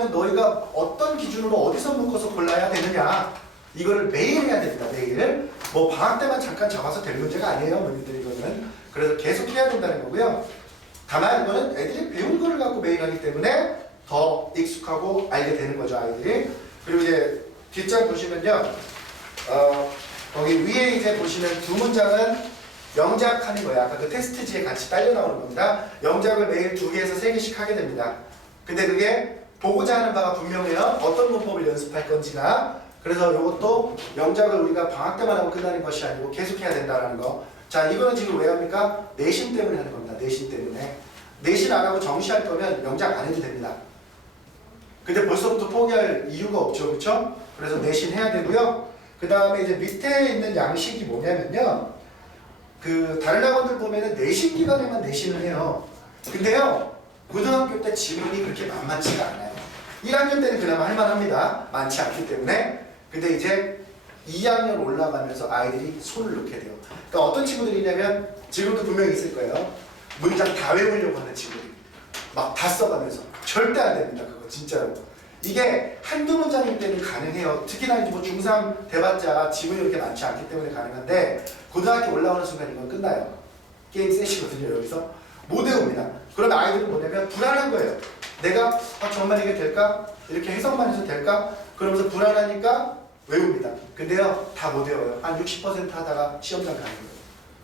나오면 너희가 어떤 기준으로 어디서 묶어서 골라야 되느냐 이거를 매일 해야 됩니다. 매일. 뭐 방학 때만 잠깐 잡아서 될 문제가 아니에요. 너희들 이거는. 그래서 계속 해야 된다는 거고요. 다만 이거는 애들이 배운 거를 갖고 매일 하기 때문에 더 익숙하고 알게 되는 거죠. 아이들이. 그리고 이제 뒷장 보시면요. 거기 위에 이제 보시면 두 문장은 영작하는 거예요. 아까 그 테스트지에 같이 딸려 나오는 겁니다. 영작을 매일 2개에서 3개씩 하게 됩니다. 근데 그게 보고자 하는 바가 분명해요. 어떤 문법을 연습할 건지가. 그래서 이것도 영작을 우리가 방학 때만 하고 끝나는 것이 아니고 계속 해야 된다는 거. 자, 이거는 지금 왜 합니까? 내신 때문에 하는 겁니다. 내신 때문에. 내신 안 하고 정시할 거면 영작 안 해도 됩니다. 근데 벌써부터 포기할 이유가 없죠. 그렇죠? 그래서 내신 해야 되고요. 그 다음에 이제 밑에 있는 양식이 뭐냐면요. 그 다른 학원들 보면은 내신 기간에만 내신을 해요. 근데요. 고등학교 때 지문이 그렇게 만만치가 않아요. 1학년 때는 그나마 할만합니다. 많지 않기 때문에. 근데 이제 2학년 올라가면서 아이들이 손을 놓게 돼요. 그러니까 어떤 친구들이 있냐면 지금도 분명히 있을 거예요. 문장 다 외우려고 하는 친구들이. 막 다 써가면서. 절대 안 됩니다. 그거 진짜로. 이게 한두 문장일 때는 가능해요. 특히나 이제 뭐 중3 대봤자 지문이 그렇게 많지 않기 때문에 가능한데 고등학교 올라오는 순간 이건 끝나요. 게임 셋이거든요. 여기서. 못 외웁니다. 그러면 아이들은 뭐냐면 불안한 거예요. 내가 정말 이게 될까? 이렇게 해석만 해서 될까? 그러면서 불안하니까 외웁니다. 근데요. 다 못 외워요. 한 60% 하다가 시험장 가는 거예요.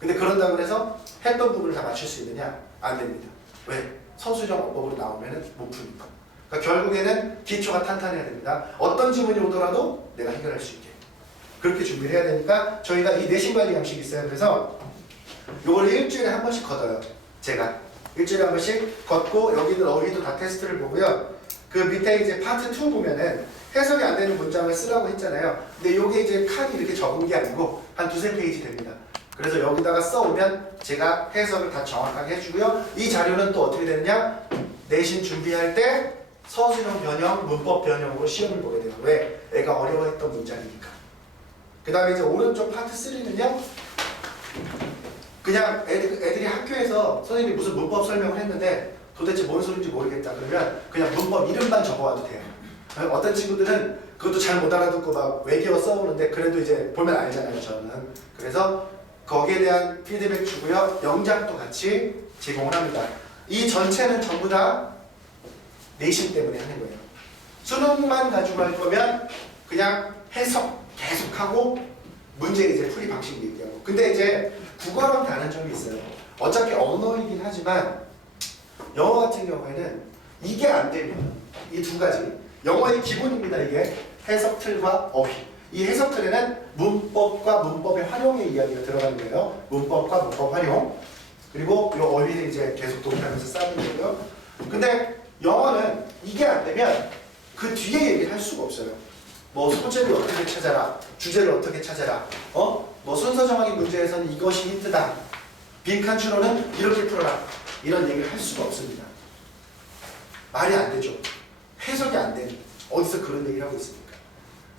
근데 그런다고 해서 했던 부분을 다 맞출 수 있느냐? 안 됩니다. 왜? 서술형 어법으로 나오면 못 푸니까. 그러니까 결국에는 기초가 탄탄해야 됩니다. 어떤 지문이 오더라도 내가 해결할 수 있게. 그렇게 준비를 해야 되니까 저희가 이 내신 관리 양식이 있어요. 그래서 요걸 일주일에 한 번씩 걷어요. 제가. 일주일에 한 번씩 걷고 여기는 어휘도 다 테스트를 보고요. 그 밑에 이제 파트 2 보면은 해석이 안 되는 문장을 쓰라고 했잖아요. 근데 요게 이제 칸이 이렇게 적은 게 아니고 한 2~3페이지 됩니다. 그래서 여기다가 써오면 제가 해석을 다 정확하게 해주고요. 이 자료는 또 어떻게 되느냐? 내신 준비할 때 서술형 변형, 문법 변형으로 시험을 보게 돼요. 왜? 애가 어려워했던 문장이니까. 그 다음에 이제 오른쪽 파트 3는요. 그냥 애들이 학교에서 선생님이 무슨 문법 설명을 했는데 도대체 뭔 소리인지 모르겠다 그러면 그냥 문법 이름만 적어와도 돼요. 어떤 친구들은 그것도 잘 못 알아듣고 막 외계어 써오는데 그래도 이제 보면 알잖아요. 저는. 그래서 거기에 대한 피드백 주고요. 영작도 같이 제공을 합니다. 이 전체는 전부 다 내신 때문에 하는 거예요. 수능만 가지고 할 거면 그냥 해석 계속하고 문제 이제 풀이 방식 얘기하고. 근데 이제 국어랑 다른 점이 있어요. 어차피 언어이긴 하지만 영어 같은 경우에는 이게 안 되면 이 두 가지 영어의 기본입니다. 이게 해석 틀과 어휘. 이 해석 틀에는 문법과 문법의 활용의 이야기가 들어가는 거예요. 문법과 문법 활용. 그리고 이 어휘는 이제 계속 독해하면서 쌓는 거고요. 근데 영어는 이게 안 되면 그 뒤에 얘기를 할 수가 없어요. 뭐 소재를 어떻게 찾아라, 주제를 어떻게 찾아라, 뭐 순서 정하기 문제에서는 이것이 힌트다, 빈칸 추론은 이렇게 풀어라, 이런 얘기를 할 수가 없습니다. 말이 안 되죠. 해석이 안 되는. 어디서 그런 얘기를 하고 있습니까?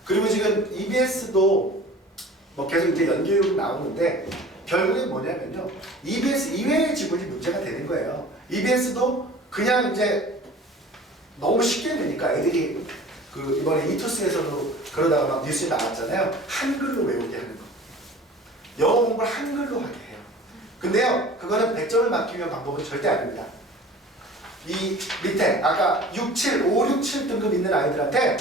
그리고 지금 EBS도 뭐 계속 이제 연계교육 나오는데 결국엔 뭐냐면요. EBS 이외의 지문이 문제가 되는 거예요. EBS도 그냥 이제 너무 쉽게 되니까 애들이 그 이번에 이투스에서도 그러다가 막 뉴스에 나왔잖아요. 한글로 외우게 하는 거. 영어 공부를 한글로 하게 해요. 근데요, 그거는 100점을 맞기 위한 방법은 절대 아닙니다. 이 밑에 아까 6, 7, 5, 6, 7 등급 있는 아이들한테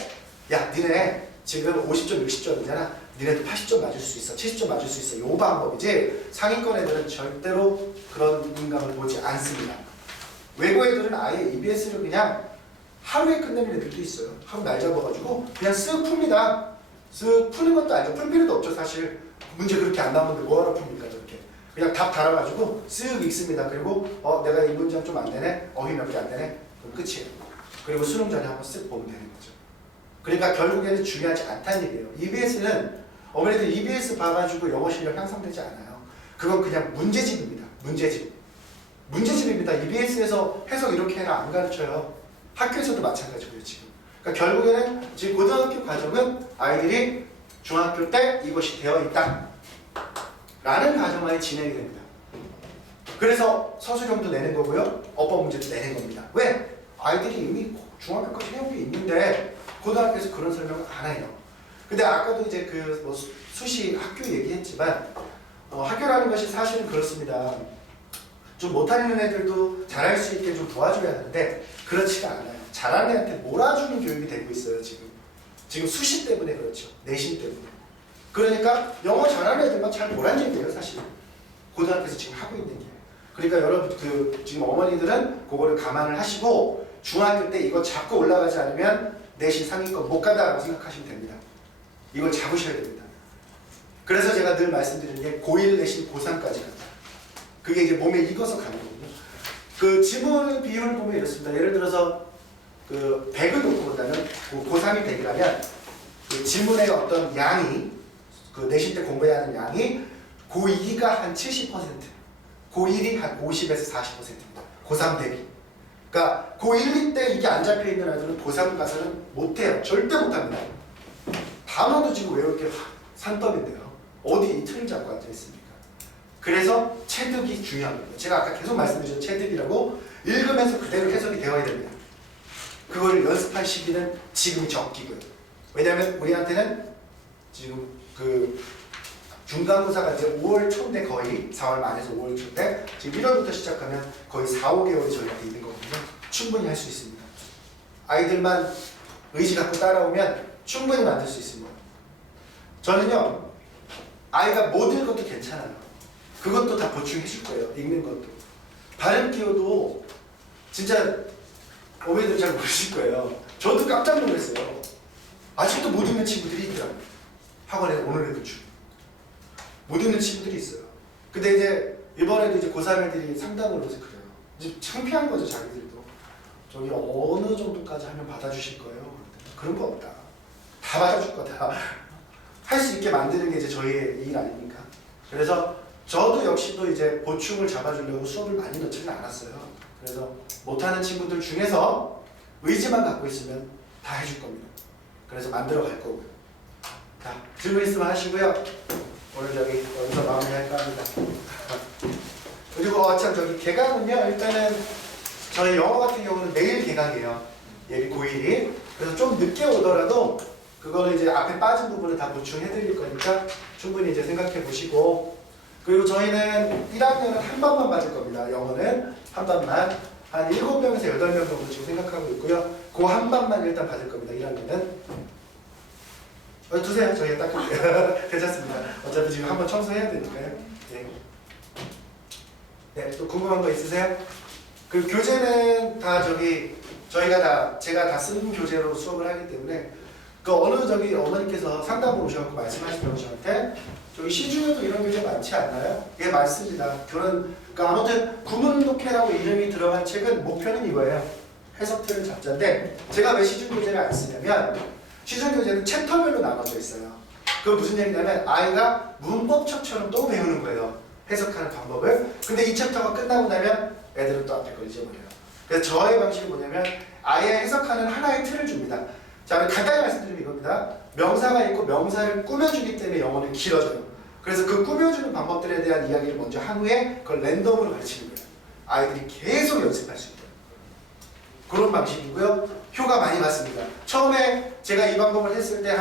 야, 니네 지금 50점, 60점이잖아. 니네도 80점 맞을 수 있어. 70점 맞을 수 있어. 요 방법이지 상위권 애들은 절대로 그런 인강을 보지 않습니다. 외고 애들은 아예 EBS를 그냥 하루에 끝내는 애들도 있어요. 하루 날 잡아가지고 그냥 쓱 풉니다. 쓱 푸는 것도 아니죠. 풀 필요도 없죠. 사실 문제 그렇게 안 나오는데 뭐하러 풉니까 저렇게. 그냥 답 달아가지고 쓱 읽습니다. 그리고 내가 이 문장 좀 안 되네. 어휘 몇 개 안 되네. 그럼 끝이에요. 그리고 수능 전에 한번 쓱 보면 되는 거죠. 그러니까 결국에는 중요하지 않다는 얘기예요. EBS는 어머니들 EBS 봐가지고 영어 실력 향상되지 않아요. 그건 그냥 문제집입니다. 문제집입니다. EBS에서 해석 이렇게 해라 안 가르쳐요. 학교에서도 마찬가지고요. 지금. 그러니까 결국에는 지금 고등학교 과정은 아이들이 중학교 때 이것이 되어 있다 라는 가정하에 진행이 됩니다. 그래서 서술형도 내는 거고요. 어법 문제도 내는 겁니다. 왜? 아이들이 이미 중학교까지 해온 게 있는데 고등학교에서 그런 설명을 안 해요. 근데 아까도 이제 그 뭐 수시 학교 얘기했지만 학교라는 것이 사실은 그렇습니다. 좀 못하는 애들도 잘할 수 있게 좀 도와줘야 하는데 그렇지가 않아요. 잘하는 애한테 몰아주는 교육이 되고 있어요. 지금 수시 때문에 그렇죠. 내신 때문에. 그러니까 영어 잘하는 애들만 잘 몰아줘야 돼요. 사실 고등학교에서 지금 하고 있는 게. 그러니까 여러분 지금 어머니들은 그거를 감안을 하시고 중학교 때 이거 잡고 올라가지 않으면 내신 상위권 못 간다고 생각하시면 됩니다. 이걸 잡으셔야 됩니다. 그래서 제가 늘 말씀드리는 게 고1 내신 고3까지 간다. 그게 이제 몸에 익어서 가는 거거든요. 그 지문 비율을 보면 이렇습니다. 예를 들어서 그 100을 놓고 본다면 고3이 100이라면 그 지문의 어떤 양이 그 내신 때 공부해야 하는 양이 고2가 한 70%, 고1이 한 50에서 40%입니다. 고3 대비. 그러니까 고1, 2 때 이게 안 잡혀 있는 아이들은 고3 가서는 못해요. 절대 못합니다. 단어도 지금 외울 게 산더미인데요. 어디 이 틀을 잡고 앉아 있습니까? 그래서 체득이 중요합니다. 제가 아까 계속 말씀드린 체득이라고 읽으면서 그대로 해석이 되어야 됩니다. 그걸 연습할 시기는 지금이 적기고요. 왜냐하면 우리한테는 지금 그 중간고사가 이제 5월 초인데 거의 4월 말에서 5월 초인데 지금 1월부터 시작하면 거의 4, 5개월이 저희한테 있는 거거든요. 충분히 할 수 있습니다. 아이들만 의지 갖고 따라오면 충분히 만들 수 있습니다. 저는요 아이가 못 읽어도 괜찮아요. 그것도 다 보충해 줄 거예요. 읽는 것도. 발음 기호도 진짜 어머니들 잘 모르실 거예요. 저도 깜짝 놀랐어요. 아직도 못 읽는 친구들이 있더라고요. 학원에 오는 애들 중. 못 읽는 친구들이 있어요. 근데 이제 이번에도 이제 고3 애들이 상담을 오서 그래요. 이제 창피한 거죠, 자기들도. 저기 어느 정도까지 하면 받아주실 거예요? 그런 거 없다. 다 받아줄 거다. 할 수 있게 만드는 게 이제 저희의 일 아닙니까? 그래서 저도 역시도 이제 보충을 잡아주려고 수업을 많이 넣지는 않았어요. 그래서 못하는 친구들 중에서 의지만 갖고 있으면 다 해줄 겁니다. 그래서 만들어 갈 거고요. 자, 질문 있으면 하시고요. 오늘 여기서 마무리할까 합니다. 그리고 참 저기 개강은요. 일단은 저희 영어 같은 경우는 내일 개강이에요. 예비 고1이. 그래서 좀 늦게 오더라도 그거를 이제 앞에 빠진 부분을 다 보충해 드릴 거니까 충분히 이제 생각해 보시고, 그리고 저희는 1학년은 한 반만 받을 겁니다. 영어는 한 반만. 한 7명에서 8명 정도 지금 생각하고 있고요. 그 한 반만 일단 받을 겁니다. 1학년은. 두세요. 저희가 딱 괜찮습니다. 어차피 지금 한번 청소해야 되니까요. 네. 네, 또 궁금한 거 있으세요? 그 교재는 다 제가 다 쓴 교재로 수업을 하기 때문에 그 어느 어머니께서 상담을 오셔갖고 말씀하시더라고요. 저한테 저기 시중에도 이런 교재 많지 않나요? 예, 많습니다. 그러니까 아무튼 구문독해라고 이름이 들어간 책은 목표는 이거예요. 해석틀을 잡자인데 제가 왜 시중 교재를 안 쓰냐면 시중 교재는 챕터별로 나눠져 있어요. 그건 무슨 얘기냐면 아이가 문법책처럼 또 배우는 거예요. 해석하는 방법을. 근데 이 챕터가 끝나고 나면 애들은 또 앞에 걸 잊어버려요. 그래서 저의 방식이 뭐냐면 아예 해석하는 하나의 틀을 줍니다. 자, 간단히 말씀드리면 이겁니다. 명사가 있고 명사를 꾸며주기 때문에 영어는 길어져요. 그래서 그 꾸며주는 방법들에 대한 이야기를 먼저 한 후에 그걸 랜덤으로 가르치는 거예요. 아이들이 계속 연습할 수 있도록. 그런 방식이고요. 효과 많이 봤습니다. 처음에 제가 이 방법을 했을 때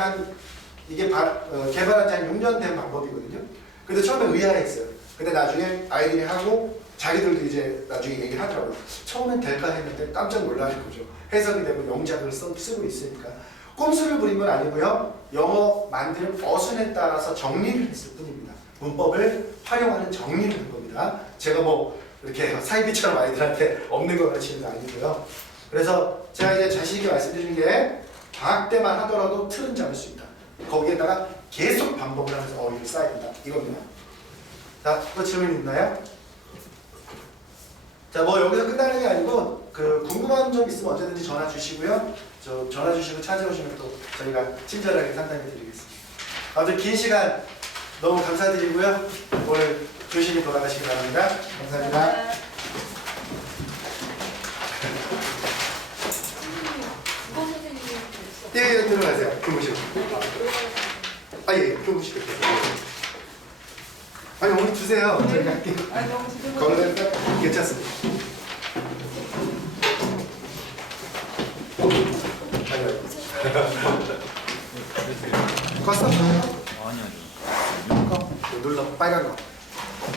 이게 개발한 지 한 6년 된 방법이거든요. 근데 처음에 의아했어요. 근데 나중에 아이들이 하고 자기들도 이제 나중에 얘기를 하더라고요. 처음엔 될까 했는데 깜짝 놀라는 거죠. 해석이 되고 영작을 쓰고 있으니까. 꼼수를 부린 건 아니고요. 영어 만드는 어순에 따라서 정리를 했을 뿐입니다. 문법을 활용하는 정리를 한 겁니다. 제가 뭐 이렇게 사이비처럼 아이들한테 없는 거 가르치는 거 아니고요. 그래서 제가 이제 자신 있게 말씀드리는 게 방학 때만 하더라도 틀은 잡을 수 있다. 거기에다가 계속 반복을 하면서 이렇게 쌓야 된다. 이겁니다. 자, 또 질문 있나요? 자, 뭐 여기서 끝나는 게 아니고 그 궁금한 점 있으면 언제든지 전화 주시고요. 전화 주시고 찾아오시면 또 저희가 친절하게 상담해 드리겠습니다. 아무튼 긴 시간 너무 감사드리고요. 오늘 조심히 돌아가시기 바랍니다. 감사합니다. 예, 들어가세요. 교무실. 예, 교무실. 아니, 오늘 주세요. 저희가 할게요. 걸으니까 괜찮습니다. 껐어? 아니요. 이거 눌러 빨간 거.